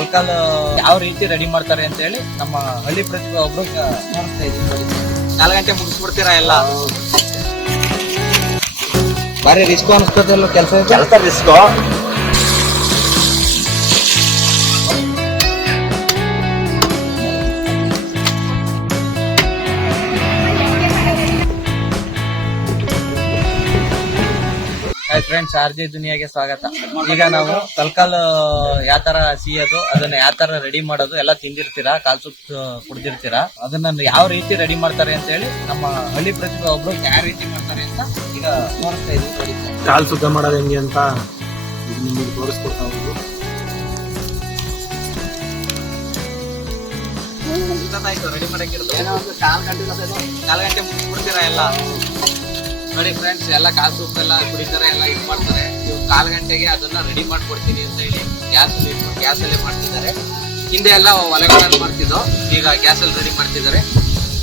ತಲ್ಕಾಲ್ ಯಾವ ರೀತಿ ರೆಡಿ ಮಾಡ್ತಾರೆ ಅಂತ ಹೇಳಿ ನಮ್ಮ ಹಳ್ಳಿ ಪ್ರತಿಭೆ ಒಬ್ರು ನೋಡ್ತಾ ನಾಲ್ಕು ಗಂಟೆ ಮುಗಿಸ್ಬಿಡ್ತೀರಾ ಎಲ್ಲ? ಬಾರಿ ರಿಸ್ಕ್ ಅನಿಸ್ತದಲ್ಲ ಕೆಲಸ? ಕೆಲಸ ರಿಸ್ಕು? ಫ್ರೆಂಡ್ಸ್ ಆರ್ ಜೆ ದುನಿಯಾಗೆ ಸ್ವಾಗತ. ಈಗ ನಾವು ಕಲ್ಕಾಲ್ ಯಾವ ತರ ಸಿಯೋದು ಅದನ್ನ ಯಾವ ತರ ರೆಡಿ ಮಾಡೋದು ಎಲ್ಲ ತಿಂದಿರ್ತೀರಾ ಕಾಲ್ ಸುತ್ತ ಕುಡ್ದಿರ್ತೀರಾ? ಅದನ್ನ ಯಾವ ರೀತಿ ರೆಡಿ ಮಾಡ್ತಾರೆ ಅಂತ ಹೇಳಿ ನಮ್ಮ ಹಳ್ಳಿ ಪ್ರತಿಭೆ ಒಬ್ರು ಯಾವ ರೀತಿ ಮಾಡ್ತಾರೆ ಅಂತ ಈಗ ನೋಡ್ತಾ ಇದ್ದೀವಿ ಕಾಲ್ ಶುದ್ಧ ಮಾಡೋದು ಹೆಂಗೆ ಅಂತ ಈಗ ನಿಮಗೆ ತೋರಿಸ್ಕೊಡ್ತಾ ಹೋಗುದು ರೆಡಿ ಮಾಡಕ್ಕಿರೋದು ಏನೋ ಒಂದು ಕಾಲ್ ಗಂಟೆ ಕಾಲ್ ಗಂಟೆ ಮುಗಿಸ್ಬಿಡ್ತೀರಾ ಎಲ್ಲ? ನೋಡಿ ಫ್ರೆಂಡ್ಸ್ ಎಲ್ಲ ಕಾಲ್ ಸೂಪ್ ಎಲ್ಲ ಕುಡಿತಾರೆ ಎಲ್ಲ ಇದು ಮಾಡ್ತಾರೆ. ನೀವು ಕಾಲ್ ಗಂಟೆಗೆ ಅದನ್ನ ರೆಡಿ ಮಾಡ್ಕೊಡ್ತೀನಿ ಅಂತ ಹೇಳಿ ಗ್ಯಾಸ್ ಗ್ಯಾಸ್ ಅಲ್ಲೇ ಮಾಡ್ತಿದ್ದಾರೆ. ಹಿಂದೆ ಎಲ್ಲ ಒಲೆಗಳಲ್ಲಿ ಮಾಡ್ತಿದ್ದು ಈಗ ಗ್ಯಾಸ್ ಅಲ್ಲಿ ರೆಡಿ ಮಾಡ್ತಿದ್ದಾರೆ.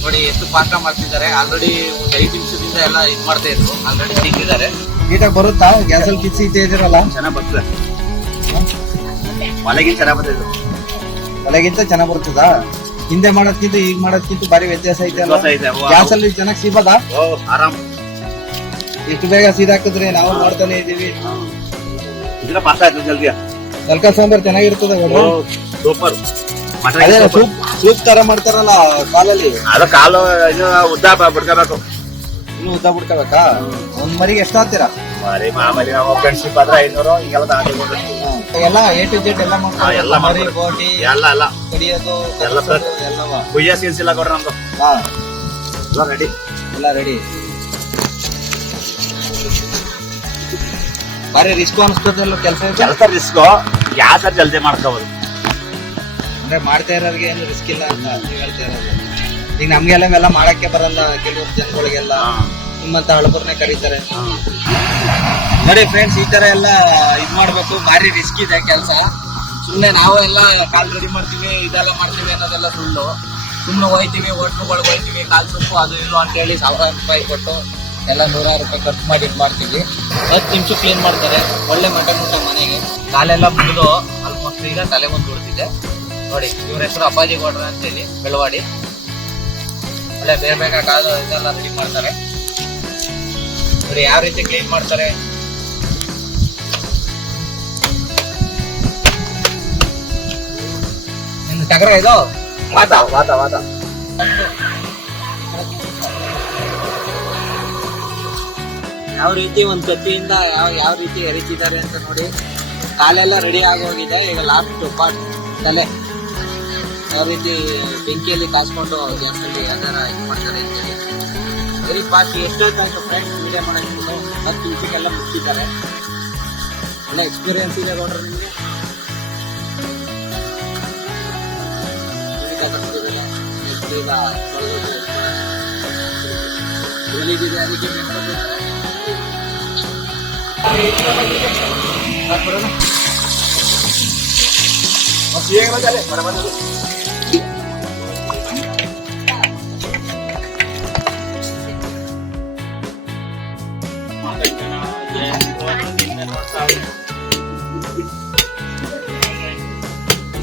ನೋಡಿ ಎಷ್ಟು ಪಾತ್ರ ಮಾಡ್ತಿದ್ದಾರೆ. ಆಲ್ರೆಡಿ ಒಂದು ಐದು ನಿಮಿಷದಿಂದ ಎಲ್ಲ ಇದು ಮಾಡ್ತಾ ಇದ್ರು. ಆಲ್ರೆಡಿ ಸಿಕ್ಕಿದ್ದಾರೆ ನೀಟಾಗಿ ಬರುತ್ತಾ? ಗ್ಯಾಸ್ ಅಲ್ಲಿ ಕಿಚ್ಚಿ ಇದ್ದೀರಲ್ಲ? ಚೆನ್ನಾಗಿ ಬರ್ತದೆ. ಒಲೆಗಿಂತ ಚೆನ್ನಾಗಿ ಬರ್ತದೆ ಒಲೆಗಿಂತ ಚೆನ್ನಾಗಿ ಬರ್ತದ? ಹಿಂದೆ ಮಾಡೋದ್ಕಿಂತ ಈಗ ಮಾಡೋದ್ಕಿಂತ ಬಾರಿ ವ್ಯತ್ಯಾಸ ಐತೆ ಗ್ಯಾಸಲ್ಲಿ. ಗ್ಯಾಸ್ ಅಲ್ಲಿ ಚೆನ್ನಾಗಿ ಸಿಗೋದಾ ಓ ಆರಾಮ್. ಎಷ್ಟು ಬೇಗ ಸೀದಾ ಹಾಕಿದ್ರೆ ನಾವು ಮಾಡ್ತಾನೆ ಇದೀವಿ ಇದನ್ನ ಪಾಸ್ ಆಯ್ತು ಜಲ್ದಿ ತಲ್ಕ ಸಾಂಬಾರ್ ಚೆನ್ನಾಗಿರ್ತದೆ ಸೂಪರ್ ಅದೇ ಸೂಪ್ ಸೂಪ್ ತರ ಮಾಡ್ತಾರಲ್ಲ ಕಾಲಲ್ಲಿ. ಅದ ಕಾಲು ಇದು ಉದ್ದ ಬಿಡ್ಕೋಬೇಕು. ಇನ್ನು ಉದ್ದ ಬಿಡ್ಕೋಬೇಕಾ? ಒಂದ್ ಮರಿಗೆ ಎಷ್ಟು ಹಾಕ್ತೀರಾ? ಮರಿ ಮಾಮೂಲಿ ನಾವು ಫ್ರೆಂಡ್ಶಿಪ್ ಆದ್ರೆ ಐನೂರು ತಗೊಂಡು ಎಲ್ಲ ಎ ಟು ಜೆಡ್ ಎಲ್ಲ ಹಾ, ಎಲ್ಲ ಮಾಡ್ತಾರೆ ಮರಿ ಮಾಡ್ತಾರೆ. ಬೋಟಿ ಎಲ್ಲ ಎಲ್ಲ. ಕಡಿಯೋದು ಎಲ್ಲ ಎಲ್ಲವ. ಕುಯ್ಯ ಸೀನ್ಸ್ ಇಲ್ಲ ಕೊಡ್ರಿ ನಮ್ದು. ಹಾ. ಎಲ್ಲ ರೆಡಿ ಎಲ್ಲ ರೆಡಿ ಬಾರಿ ರಿಸ್ಕ್ ಅನಿಸ್ತದಲ್ಲ ಕೆಲಸ ಕೆಲಸ ರಿಸ್ಕು? ಸರ್ ಜಲ್ದಿ ಮಾಡ್ಕೋಬೋದು. ಅಂದ್ರೆ ಮಾಡ್ತಾ ಇರೋರಿಗೆ ಏನು ರಿಸ್ಕ್ ಇಲ್ಲ ಅಂತ ನೀವ್ ಹೇಳ್ತಾ ಇರೋದು. ಈಗ ನಮ್ಗೆಲ್ಲ ಇವೆಲ್ಲ ಮಾಡಕ್ಕೆ ಬರಲ್ಲ ಕೆಲವ್ರು ಜನಗಳಿಗೆಲ್ಲ. ನಿಮ್ಮಂತ ಹಳಬರ್ನೆ ಕರೀತಾರೆ. ನೋಡಿ ಫ್ರೆಂಡ್ಸ್ ಈ ತರ ಎಲ್ಲ ಇದು ಮಾಡ್ಬೇಕು. ಭಾರಿ ರಿಸ್ಕ್ ಇದೆ ಕೆಲಸ. ಸುಮ್ಮನೆ ನಾವು ಎಲ್ಲ ಕಾಲ್ ರೆಡಿ ಮಾಡ್ತೀವಿ ಇದೆಲ್ಲ ಮಾಡ್ತೀವಿ ಅನ್ನೋದೆಲ್ಲ ಸುಳ್ಳು. ಸುಮ್ಮನೆ ಹೋಯ್ತೀವಿ ಹೋಟ್ಲುಗಳಿಗೆ ಹೋಯ್ತೀವಿ ಕಾಲ್ ಸುಪ್ಪು ಅದು ಇದು ಅಂತೇಳಿ ಸಾವಿರಾರು ರೂಪಾಯಿ ಕೊಟ್ಟು ಎಲ್ಲ ನೂರಾರು ರೂಪಾಯಿ ಖರ್ಚು ಮಾಡಿ ಇದು ಮಾಡ್ತೀವಿ. ಹತ್ತು ನಿಮಿಷ ಕ್ಲೀನ್ ಮಾಡ್ತಾರೆ. ಒಳ್ಳೆ ಮಟನ್ ಊಟ ಮನೆಗೆ. ಕಾಲೆಲ್ಲ ಮುಗಿದು ಆಲ್ಮೋಸ್ಟ್ ಈಗ ತಲೆ ಮುಂದೆ ಉಳಿದಿದೆ. ನೋಡಿ ಇವ್ರ ಹೆಸರು ಅಪ್ಪಾಜಿ ಗೌಡ್ರ ಅಂತೇಳಿ ಬೆಳವಾಡಿ. ಒಳ್ಳೆ ಬೇರೆ ಬೇಗ ಕಾಲು ಇದೆಲ್ಲ ರೆಡಿ ಮಾಡ್ತಾರೆ. ನೋಡಿ ಯಾವ ರೀತಿ ಕ್ಲೀನ್ ಮಾಡ್ತಾರೆ? ಟಗರ ಇದು? ವಾತ ವಾತ ವಾತ. ಯಾವ ರೀತಿ ಒಂದು ಕತ್ತಿಯಿಂದ ಯಾವ ಯಾವ ರೀತಿ ಎರಿತಿದ್ದಾರೆ ಅಂತ ನೋಡಿ. ಕಾಲೆಲ್ಲ ರೆಡಿ ಆಗೋಗಿದೆ ಈಗ ಲಾಸ್ಟ್ ಪಾರ್ಟ್ ತಲೆ. ಯಾವ ರೀತಿ ಬೆಂಕಿಯಲ್ಲಿ ಕಾಸ್ಕೊಂಡು ಗ್ಯಾಸಲ್ಲಿ ಯಾವ್ದಾರ ಇದು ಮಾಡ್ತಾರೆ ಅಂತೇಳಿ ವೆರಿ ಫಾಸ್ಟ್ ಎಷ್ಟೊತ್ತಾಯ್ತು ಫ್ರೆಂಡ್ಸ್ ವಿಡಿಯೋ ಮಾಡೋಕ್ಕಿಲ್ಲ ಮತ್ತು ಇದಕ್ಕೆಲ್ಲ ಮುಗಿಸಿದ್ದಾರೆ. ಒಳ್ಳೆ ಎಕ್ಸ್ಪೀರಿಯನ್ಸ್ ಇದೆ ನೋಡ್ರಿ ನಿಮಗೆ. ಈಗ ಅದಕ್ಕೆ ಮೆಂಬರ್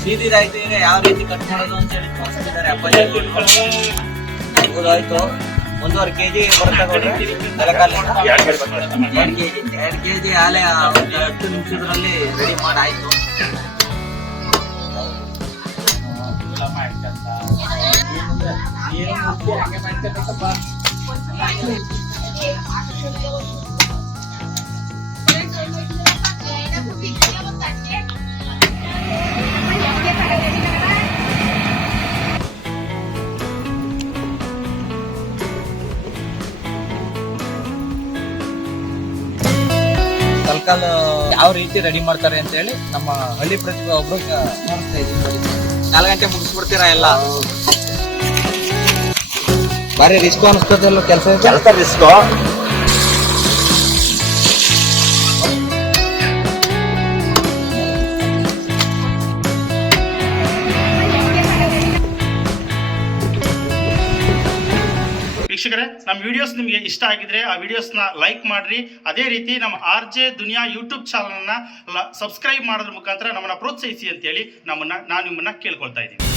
ಸೀದಿದಾಯ್ತು ಈಗ ಯಾವ ರೀತಿ ಕಟ್ ಮಾಡೋದು ಅಂತ ಹೇಳಿ ತೋರಿಸ್ತಿದ್ದಾರೆ ಅಪ್ಪಾಜಿ ಹೌದಾಯ್ತು ಒಂದೂವರೆ ಕೆಜಿ ಬರುತ್ತೆ ನೋಡ್ರಿ ತಲೆಕಾಲಿಂದ ಎರಡು ಕೆಜಿ ಎರಡು ಕೆಜಿ. ಆಲೆ ಒಂದು ಹತ್ತು ನಿಮಿಷದಲ್ಲಿ ರೆಡಿ ಮಾಡಾಯ್ತು. ತಲ್ಕಾಲ್ ಯಾವ ರೀತಿ ರೆಡಿ ಮಾಡ್ತಾರೆ ಅಂತ ಹೇಳಿ ನಮ್ಮ ಹಳ್ಳಿ ಪ್ರತಿಭೆ ಒಬ್ರು ನಾಲ್ಕು ಗಂಟೆ ಮುಗಿಸ್ಬಿಡ್ತೀರಾ ಎಲ್ಲ? ಬಾರಿ ರಿಸ್ಕ್ ಅನಿಸ್ತದಲ್ಲ ಕೆಲಸ ಕೆಲಸ ರಿಸ್ಕು ವೀಕ್ಷಕರೇ, ನಮ್ಮ ವಿಡಿಯೋಸ್ ನಿಮಗೆ ಇಷ್ಟ ಆಗಿದ್ರೆ ಆ ವಿಡಿಯೋಸ್ನ ಲೈಕ್ ಮಾಡಿರಿ. ಅದೇ ರೀತಿ ನಮ್ಮ ಆರ್ ಜೆ ದುನಿಯಾ ಯೂಟ್ಯೂಬ್ ಚಾನಲ್ನ ಸಬ್ಸ್ಕ್ರೈಬ್ ಮಾಡೋದ್ರ ಮುಖಾಂತರ ನಮ್ಮನ್ನು ಪ್ರೋತ್ಸಾಹಿಸಿ ಅಂತೇಳಿ ನಮ್ಮನ್ನು, ನಾನು ನಿಮ್ಮನ್ನ ಕೇಳ್ಕೊಳ್ತಾ ಇದ್ದೀನಿ.